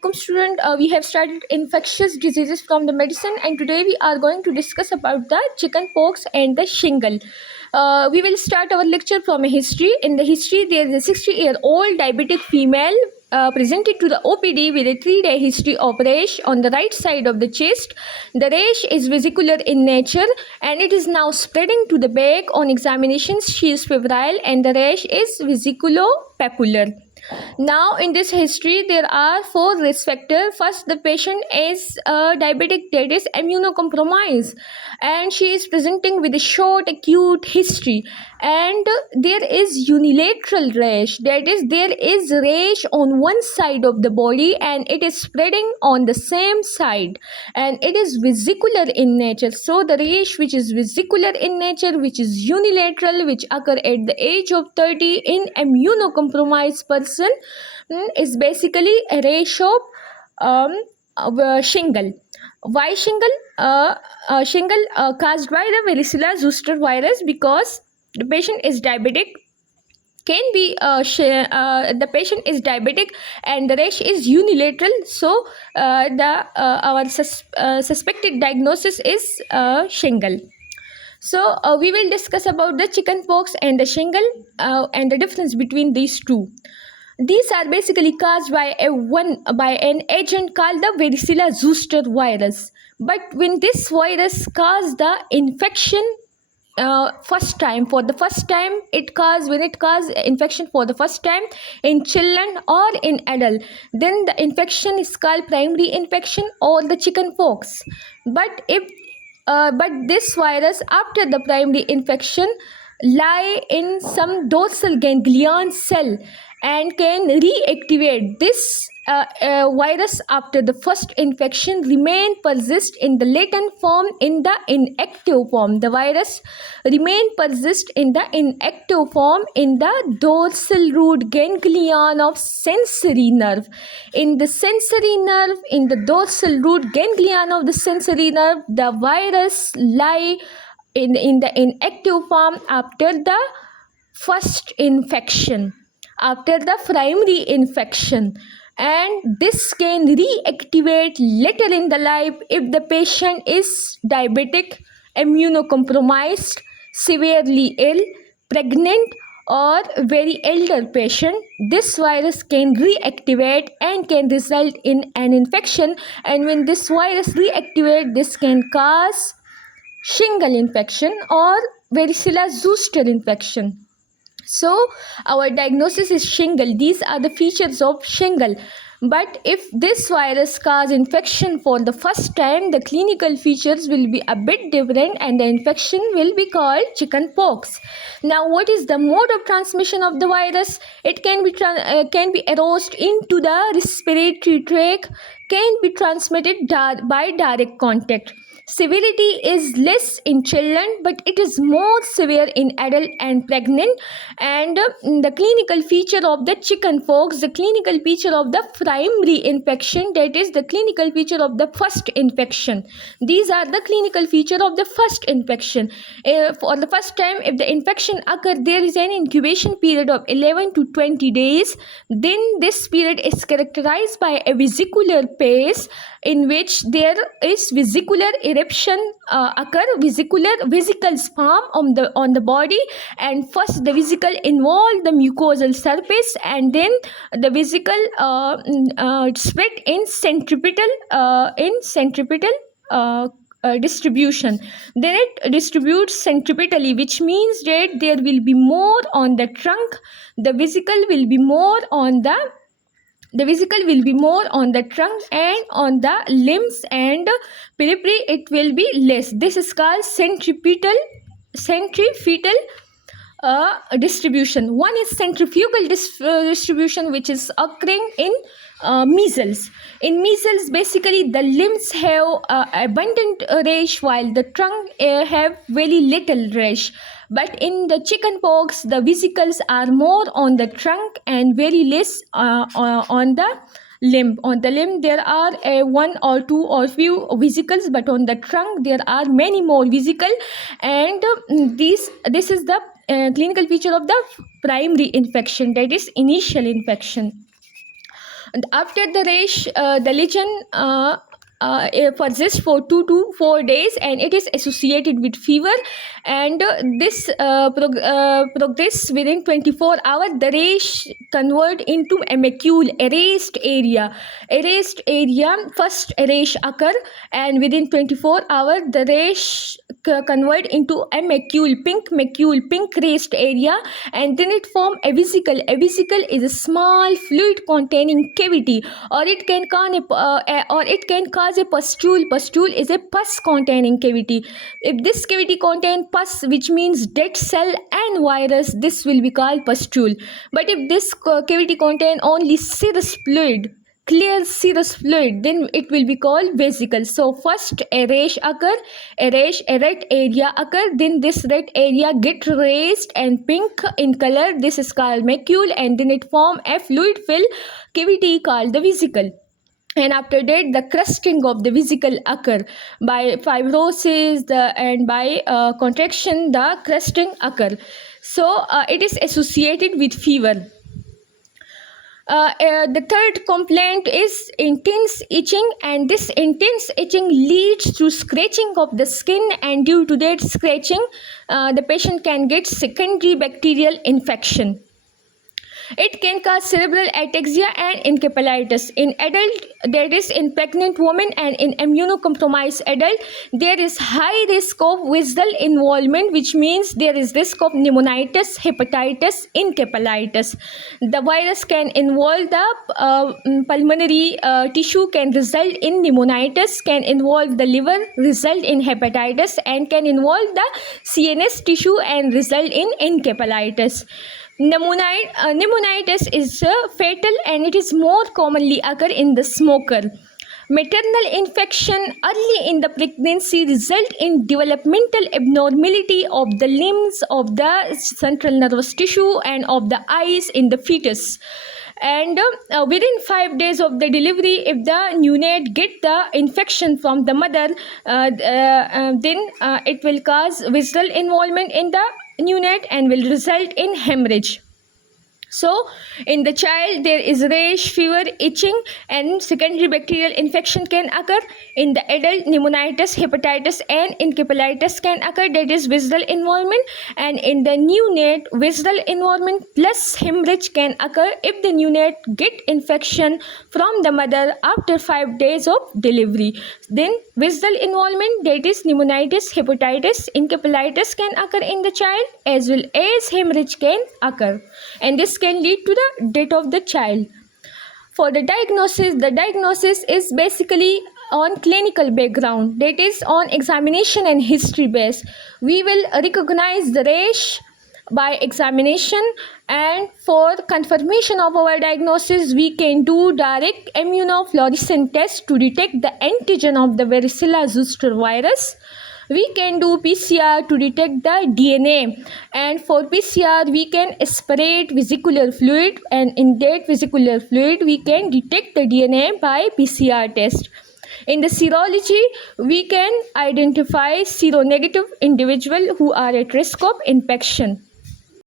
alaikum student. We have started infectious diseases from the medicine, and today we are going to discuss about the chicken pox and the shingle. We will start our lecture from a history. In the history, there is a 60-year-old diabetic female presented to the OPD with a 3-day history of rash on the right side of the chest. The rash is vesicular in nature and it is now spreading to the back. On examinations, she is febrile and the rash is vesiculopapular. Now, in this history, there are 4 risk factors. First, the patient is diabetic, that is immunocompromised, and she is presenting with a short acute history. And there is unilateral rash, that is, there is rash on one side of the body and it is spreading on the same side, and it is vesicular in nature. So, the rash which is vesicular in nature, which is unilateral, which occur at the age of 30 in immunocompromised person, is basically a rash of shingle. Why shingle? Shingle caused by the varicella zoster virus, because the patient is diabetic. Can be the patient is diabetic and the rash is unilateral, so our suspected diagnosis is shingle. So we will discuss about the chicken pox and the shingle and the difference between these two. These are basically caused by an agent called the varicella zoster virus. But when this virus causes the infection for the first time, when it causes infection for the first time in children or in adult, then the infection is called primary infection or the chicken pox. But this virus after the primary infection lie in some dorsal ganglion cell and can reactivate. This virus after the first infection persist in the latent form in the inactive form. The virus persist in the inactive form in the dorsal root ganglion of sensory nerve. In the sensory nerve, in the dorsal root ganglion of the sensory nerve, the virus lie in the inactive form after the first infection, after the primary infection, and this can reactivate later in the life if the patient is diabetic, immunocompromised, severely ill, pregnant, or very elder patient. This virus can reactivate and can result in an infection, and when this virus reactivate, this can cause shingle infection or varicella zoster infection. So our diagnosis is shingle. These are the features of shingle. But if this virus causes infection for the first time, the clinical features will be a bit different and the infection will be called chicken pox. Now, what is the mode of transmission of the virus? It can be aroused into the respiratory tract, can be transmitted by direct contact. Severity is less in children, but it is more severe in adult and pregnant. And the clinical feature of the chicken pox, the clinical feature of the primary infection, that is the clinical feature of the first infection. These are the clinical feature of the first infection. For the first time, if the infection occurs, there is an incubation period of 11 to 20 days. Then this period is characterized by a vesicular phase in which there is vesicular eruption vesicles form on the body, and first the vesicle involve the mucosal surface and then the vesicle spread in centripetal distribution. Then it distributes centripetally, which means that there will be more on the trunk, the vesicle will be more on the trunk, and on the limbs and periphery it will be less. This is called centripetal distribution. One is centrifugal distribution, which is occurring in measles. In measles, basically the limbs have abundant rash while the trunk have very little rash. But in the chicken pox, the vesicles are more on the trunk and very less on the limb. On the limb there are one or two or few vesicles, but on the trunk there are many more vesicles, and this is the clinical feature of the primary infection, that is initial infection. And after the rash, the lesion persists for 2 to 4 days, and it is associated with fever. And this progress within 24 hours. The rash convert into a macule, erased area. Erased area, first rash occur, and within 24 hours, the rash convert into a macule, pink raised area, and then it form a vesicle. A vesicle is a small fluid containing cavity, or it can cause a pustule. Pustule is a pus containing cavity. If this cavity contain pus, which means dead cell and virus, this will be called pustule. But if this cavity contain only serous fluid, clear serous fluid, then it will be called vesicle. So first a rash occur, a red area occur, then this red area get raised and pink in color, this is called macule, and then it form a fluid filled cavity called the vesicle. And after that, the crusting of the vesicle occur by fibrosis, and by contraction, the crusting occur. So it is associated with fever. The third complaint is intense itching, and this intense itching leads to scratching of the skin, and due to that scratching, the patient can get secondary bacterial infection. It can cause cerebral ataxia and encephalitis. In adult, that is in pregnant women, and in immunocompromised adult, there is high risk of vessel involvement, which means there is risk of pneumonitis, hepatitis, encephalitis. The virus can involve the pulmonary tissue, can result in pneumonitis, can involve the liver, result in hepatitis, and can involve the CNS tissue and result in encephalitis. Pneumonitis is fatal, and it is more commonly occur in the smoker. Maternal infection early in the pregnancy result in developmental abnormality of the limbs, of the central nervous tissue, and of the eyes in the fetus. And within 5 days of the delivery, if the neonate get the infection from the mother, then it will cause visceral involvement in the neonate and will result in hemorrhage. So in the child, there is rash, fever, itching, and secondary bacterial infection can occur. In the adult, pneumonitis, hepatitis, and encephalitis can occur, that is visceral involvement. And in the neonate, visceral involvement plus hemorrhage can occur if the neonate get infection from the mother after 5 days of delivery. Then visceral involvement, that is pneumonitis, hepatitis, encephalitis can occur in the child, as well as hemorrhage can occur, and this can lead to the death of the child. For the diagnosis is basically on clinical background, that is on examination and history base. We will recognize the rash by examination, and for confirmation of our diagnosis, we can do direct immunofluorescence test to detect the antigen of the varicella zoster virus. We can do PCR to detect the DNA, and for PCR we can aspirate vesicular fluid, and in that vesicular fluid we can detect the DNA by PCR test. In the serology, we can identify seronegative individuals who are at risk of infection.